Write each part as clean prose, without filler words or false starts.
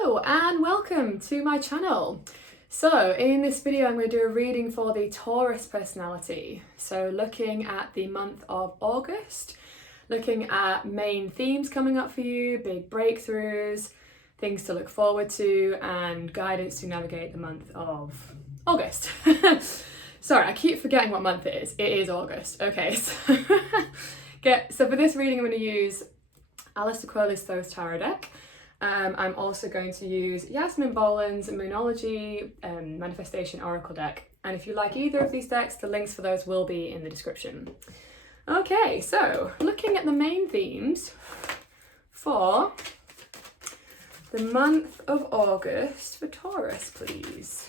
Hello and welcome to my channel. So in this video I'm going to do a reading for the Taurus personality. So looking at the month of August, looking at main themes coming up for you, big breakthroughs, things to look forward to, and guidance to navigate the month of August. Sorry, I keep forgetting what month it is. It is August. Okay, so, so for this reading I'm going to use Aleister Crowley's Thoth Deck. I'm also going to use Yasmin Boland's Moonology Manifestation Oracle deck. And if you like either of these decks, the links for those will be in the description. Okay, so looking at the main themes for the month of August for Taurus, please.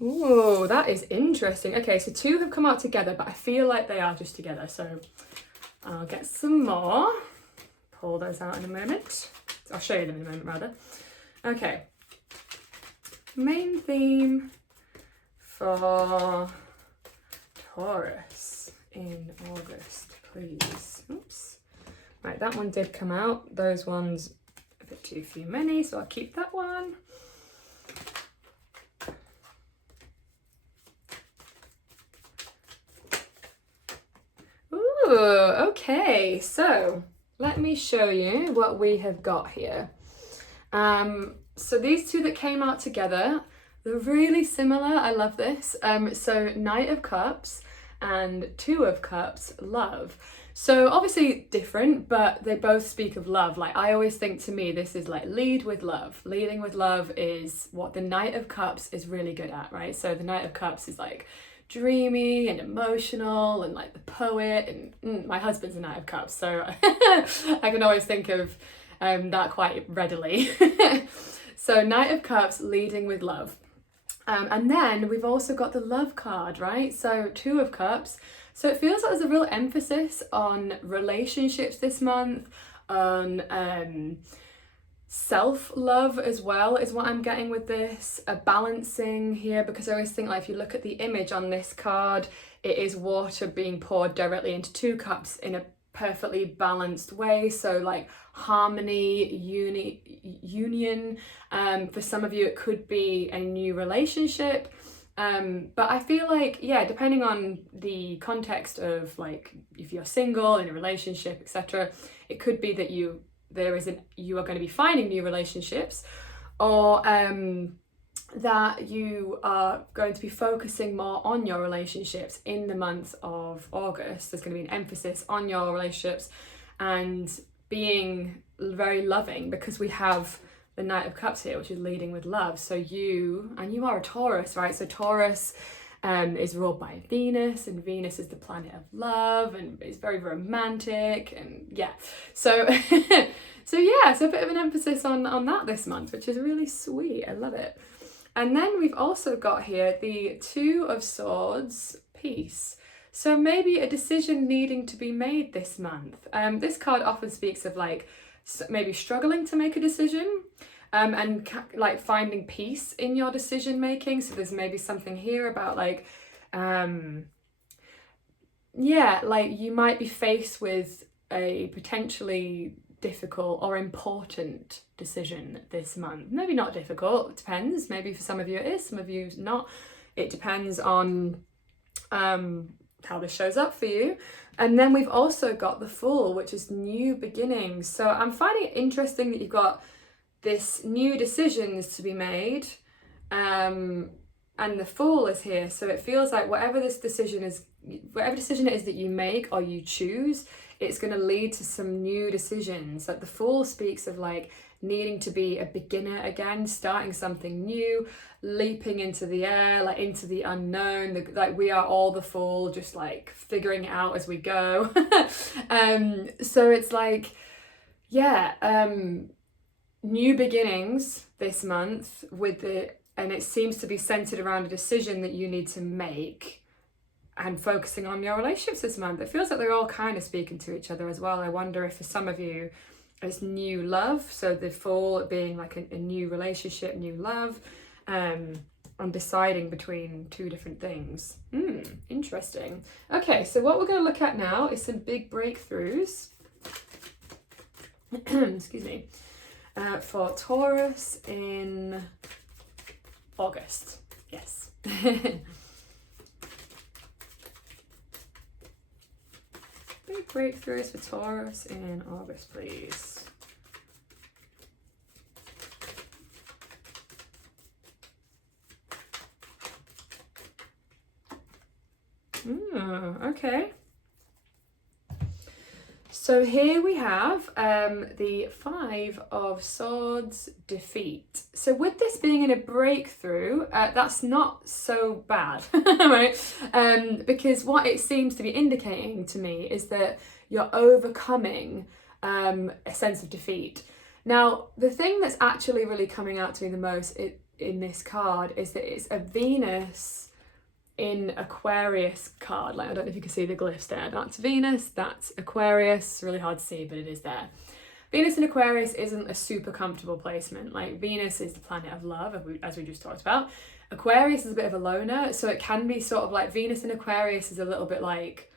Ooh, that is interesting. Okay, so two have come out together, but I feel like they are just together. So I'll get some more. Pull those out in a moment. I'll show you them in a moment, rather. Okay. Main theme for Taurus in August, please. Oops. Right, that one did come out. Those ones a bit too many, so I'll keep that one. Okay, so let me show you what we have got here. So these two that came out together, they're really similar. I love this. So Knight of Cups and Two of Cups, love. So obviously different, but they both speak of love. Like, I always think, to me, this is like lead with love. Leading with love is what the Knight of Cups is really good at, right? So the Knight of Cups is like dreamy and emotional and like the poet, and my husband's a Knight of Cups, so I can always think of that quite readily. So Knight of Cups, leading with love. And then we've also got the love card, right? So Two of Cups. So it feels like there's a real emphasis on relationships this month, on self-love as well is what I'm getting with this, a balancing here, because I always think, like, if you look at the image on this card, it is water being poured directly into two cups in a perfectly balanced way. So like harmony, union. For some of you it could be a new relationship. But I feel like, yeah, depending on the context of, like, if you're single, in a relationship, etc., it could be that you are going to be finding new relationships, or that you are going to be focusing more on your relationships in the month of August. There's going to be an emphasis on your relationships and being very loving, because we have the Knight of Cups here, which is leading with love. So you are a Taurus, right? So Taurus is ruled by Venus, and Venus is the planet of love, and it's very romantic, and yeah. So so yeah, so a bit of an emphasis on that this month, which is really sweet. I love it. And then we've also got here the Two of Swords, peace. So maybe a decision needing to be made this month. This card often speaks of, like, maybe struggling to make a decision, and like finding peace in your decision making. So there's maybe something here about, like, yeah, like you might be faced with a potentially difficult or important decision this month. Maybe not difficult, it depends. Maybe for some of you it is, some of you not. It depends on how this shows up for you. And then we've also got the Fool, which is new beginnings. So I'm finding it interesting that you've got this new decisions to be made, and the Fool is here. So it feels like whatever decision it is that you make or you choose, it's going to lead to some new decisions. Like the Fool speaks of, like, needing to be a beginner again, starting something new, leaping into the air, like into the unknown. Like, we are all the Fool, just like figuring it out as we go. So it's like, yeah, new beginnings this month and it seems to be centered around a decision that you need to make, and focusing on your relationships this month. It feels like they're all kind of speaking to each other as well. I wonder if for some of you it's new love, so the Fool being like a new relationship, new love, and deciding between two different things. Interesting. Okay, so what we're going to look at now is some big breakthroughs excuse me, for Taurus in August. Yes. Big breakthroughs for Taurus in August, please. Okay. So here we have the Five of Swords, defeat. So with this being in a breakthrough, that's not so bad, right? Because what it seems to be indicating to me is that you're overcoming a sense of defeat. Now, the thing that's actually really coming out to me the most in this card is that it's a Venus in Aquarius card. Like, I don't know if you can see the glyphs there. That's Venus, that's Aquarius. Really hard to see, but it is there. Venus in Aquarius isn't a super comfortable placement. Like, Venus is the planet of love, as we just talked about. Aquarius is a bit of a loner, so it can be sort of like Venus in Aquarius is a little bit like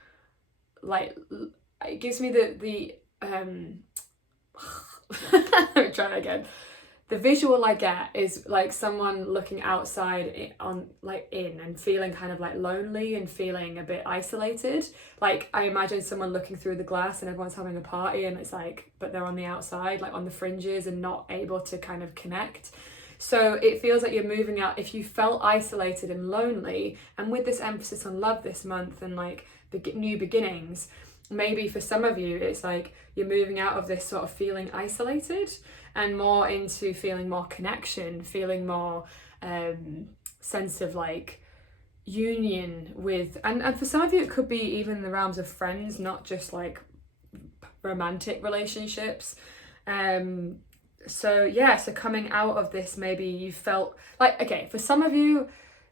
it gives me the let me try that again. The visual I get is like someone looking outside in and feeling kind of like lonely and feeling a bit isolated. Like, I imagine someone looking through the glass and everyone's having a party and it's like, but they're on the outside, like on the fringes and not able to kind of connect. So it feels like you're moving out. If you felt isolated and lonely, and with this emphasis on love this month and like new beginnings, maybe for some of you it's like you're moving out of this sort of feeling isolated and more into feeling more connection, feeling more sense of like union with, and for some of you it could be even in the realms of friends, not just like romantic relationships. So coming out of this, maybe you felt like, okay, for some of you,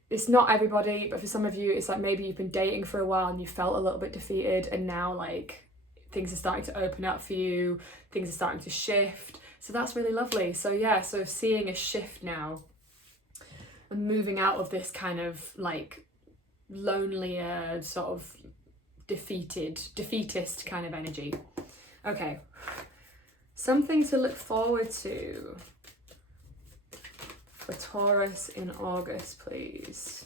it's not everybody, but for some of you, it's like maybe you've been dating for a while and you felt a little bit defeated, and now like things are starting to open up for you, things are starting to shift. So that's really lovely. So yeah, so seeing a shift now and moving out of this kind of like lonelier, sort of defeatist kind of energy. Okay, something to look forward to for Taurus in August, please.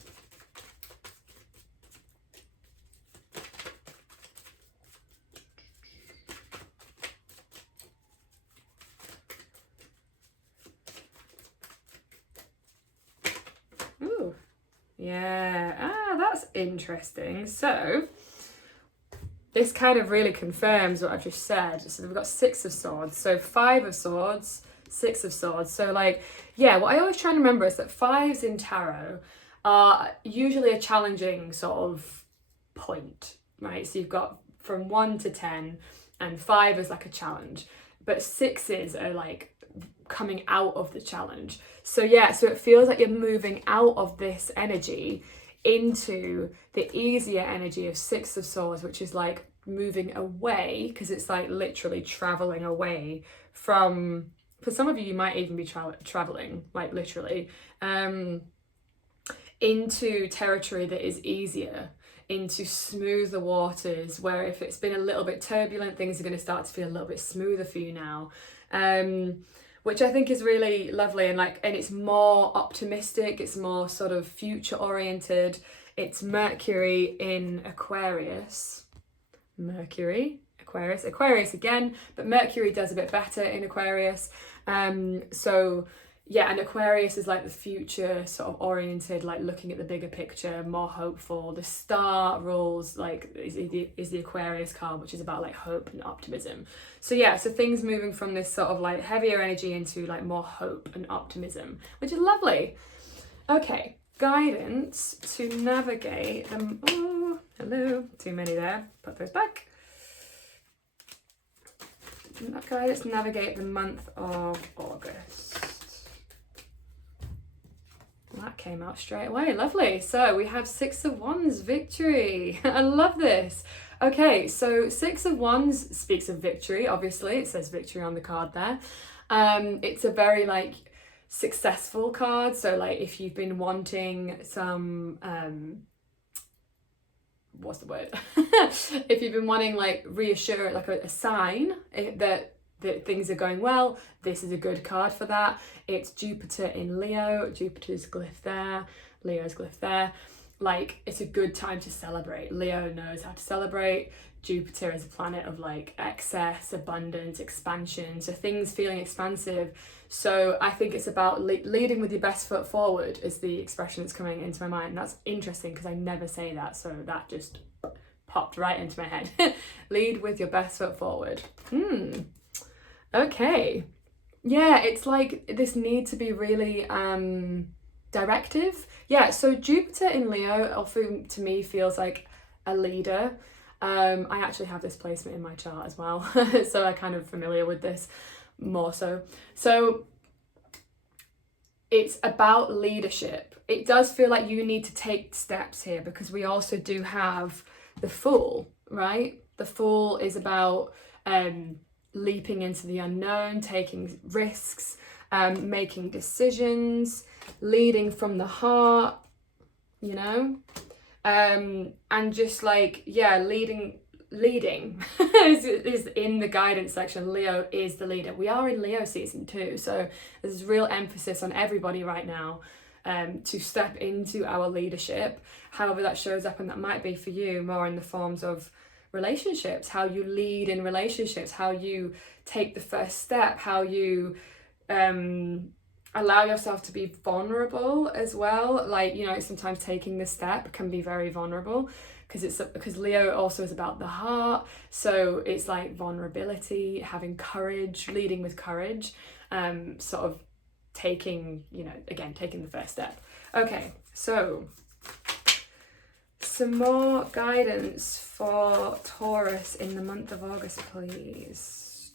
Ooh, yeah, that's interesting. So this kind of really confirms what I've just said. So we've got Six of Swords, so Five of Swords, Six of Swords. So like, yeah, what I always try and remember is that fives in tarot are usually a challenging sort of point, right? So you've got from 1 to 10 and 5 is like a challenge, but sixes are like coming out of the challenge. So yeah, so it feels like you're moving out of this energy into the easier energy of Six of Swords, which is like moving away, because it's like literally traveling away from, for some of you, you might even be traveling, like literally, into territory that is easier, into smoother waters, where if it's been a little bit turbulent, things are going to start to feel a little bit smoother for you now. Which I think is really lovely, and it's more optimistic, it's more sort of future oriented. It's Mercury in Aquarius. Aquarius again, but Mercury does a bit better in Aquarius. So yeah, and Aquarius is like the future sort of oriented, like looking at the bigger picture, more hopeful. The star rules like is the Aquarius card, which is about like hope and optimism. So yeah, so things moving from this sort of like heavier energy into like more hope and optimism, which is lovely. Okay, guidance to navigate them. Oh, hello, too many there. Put those back. Guidance to navigate the month of August. That came out straight away. Lovely. So we have Six of Wands, victory. I love this. Okay, so Six of Wands speaks of victory, obviously. It says victory on the card there. It's a very like successful card. So like if you've been wanting some what's the word? If you've been wanting like reassurance, like a sign that that things are going well, this is a good card for that. It's Jupiter in Leo, Jupiter's glyph there, Leo's glyph there. Like, it's a good time to celebrate. Leo knows how to celebrate. Jupiter is a planet of like excess, abundance, expansion, so things feeling expansive. So I think it's about leading with your best foot forward is the expression that's coming into my mind. That's interesting because I never say that, so that just popped right into my head. Lead with your best foot forward. Okay. Yeah, it's like this need to be really directive. Yeah, so Jupiter in Leo often to me feels like a leader. I actually have this placement in my chart as well, so I'm kind of familiar with this more so. So it's about leadership. It does feel like you need to take steps here because we also do have the Fool, right? The Fool is about leaping into the unknown, taking risks, making decisions, leading from the heart, you know? And just like, yeah, leading is in the guidance section. Leo is the leader. We are in Leo season 2, so there's real emphasis on everybody right now to step into our leadership, however that shows up, and that might be for you more in the forms of relationships, how you lead in relationships, how you take the first step, how you allow yourself to be vulnerable as well. Like, you know, sometimes taking this step can be very vulnerable because Leo also is about the heart, so it's like vulnerability, having courage, leading with courage, sort of taking, you know, again, taking the first step. Okay, so some more guidance for Taurus in the month of August, please.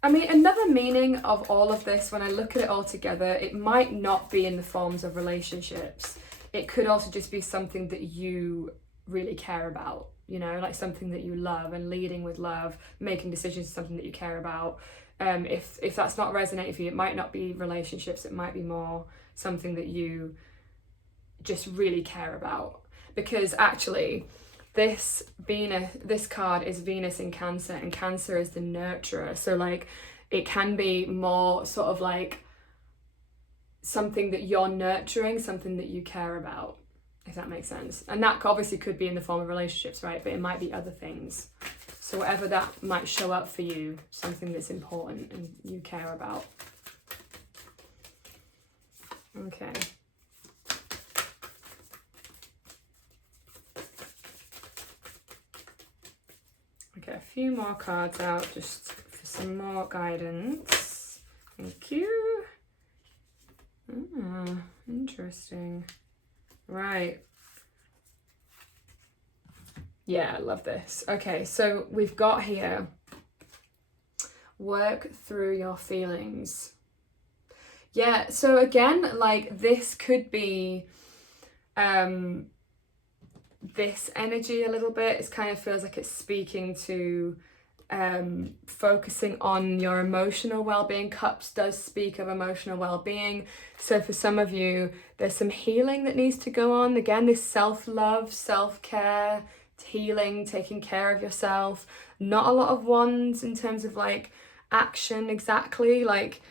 I mean, another meaning of all of this, when I look at it all together, it might not be in the forms of relationships. It could also just be something that you really care about, you know, like something that you love, and leading with love, making decisions is something that you care about. If that's not resonating for you, it might not be relationships, it might be more something that you just really care about. Because actually, this card is Venus in Cancer, and Cancer is the nurturer. So like, it can be more sort of like something that you're nurturing, something that you care about, if that makes sense. And that obviously could be in the form of relationships, right? But it might be other things. So whatever that might show up for you, something that's important and you care about. Okay. Get a few more cards out just for some more guidance. Thank you. Interesting. Right. Yeah, I love this. Okay, so we've got here, work through your feelings. Yeah, so again, like this could be this energy a little bit. It kind of feels like it's speaking to focusing on your emotional well-being. Cups does speak of emotional well-being, so for some of you there's some healing that needs to go on. Again, this self-love, self-care, healing, taking care of yourself. Not a lot of wands in terms of like action exactly, like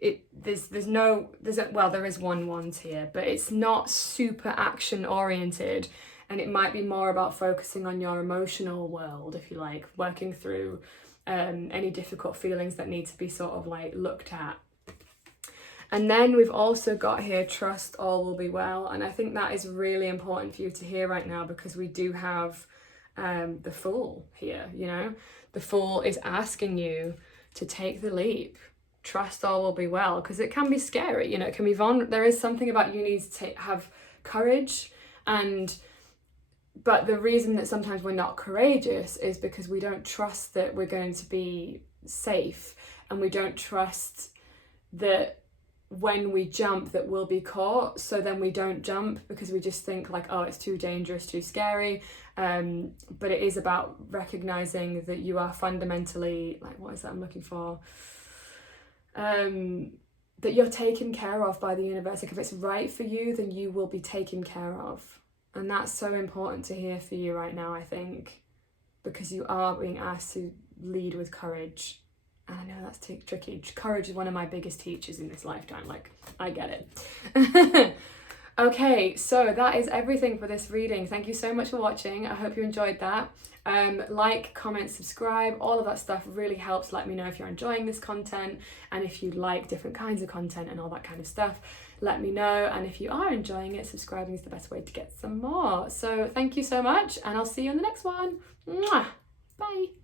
there is one wand here, but it's not super action oriented. And it might be more about focusing on your emotional world, if you like, working through any difficult feelings that need to be sort of like looked at. And then we've also got here, trust all will be well. And I think that is really important for you to hear right now, because we do have the Fool here, you know. The Fool is asking you to take the leap. Trust all will be well, because it can be scary, you know, it can be there is something about you need to have courage, but the reason that sometimes we're not courageous is because we don't trust that we're going to be safe, and we don't trust that when we jump that we'll be caught. So then we don't jump because we just think like, oh, it's too dangerous, too scary. But it is about recognizing that you are fundamentally, like, what is that I'm looking for? that you're taken care of by the universe. Like if it's right for you, then you will be taken care of. And that's so important to hear for you right now, I think, because you are being asked to lead with courage. And I know that's tricky. Courage is one of my biggest teachers in this lifetime. Like, I get it. Okay, so that is everything for this reading. Thank you so much for watching. I hope you enjoyed that. Like, comment, subscribe, all of that stuff really helps. Let me know if you're enjoying this content and if you like different kinds of content and all that kind of stuff. Let me know, and if you are enjoying it, subscribing is the best way to get some more. So thank you so much, and I'll see you in the next one. Mwah! Bye.